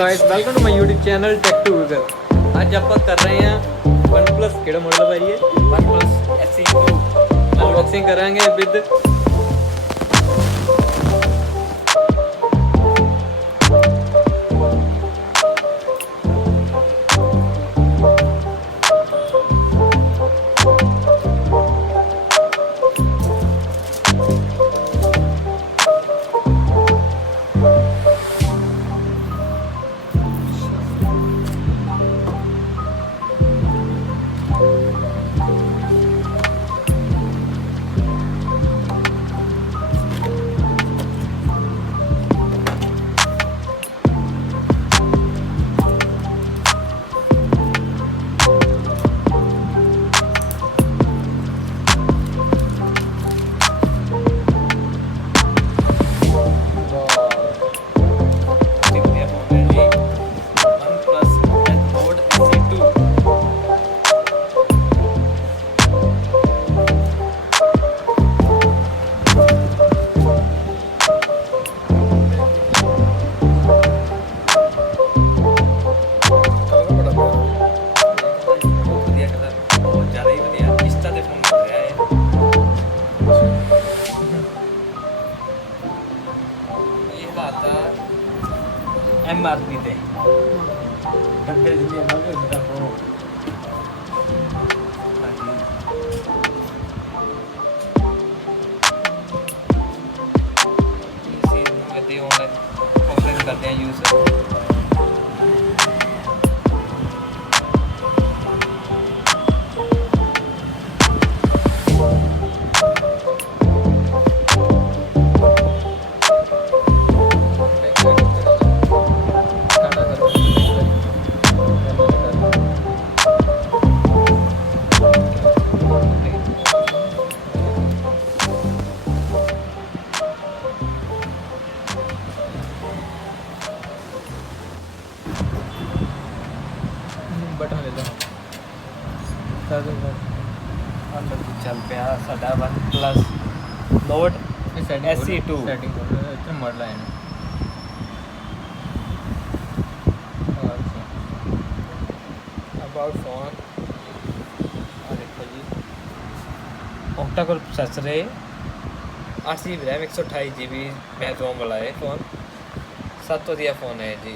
Guys welcome to my YouTube channel tech to Google. आज आप कर रहे हैं OnePlus केड़ा मॉडल है भाई ये OnePlus SE2 अनबॉक्सिंग करेंगे विद MRP ਤੇ डब्बे जिन्ने मांगे उतना प्रो इसी में ते ऑनलाइन ऑफलाइन करते हैं यूज बटन ले लो अंदर चल पे साडा OnePlus Nord SE2 सेटिंग इतना मॉडल है ना अबाउट फोन देखो जी ऑक्टा कोर प्रोसेसर है 8 GB रैम 128 GB मैं रोम वाला है फोन 7 ਵਧੀਆ फोन है जी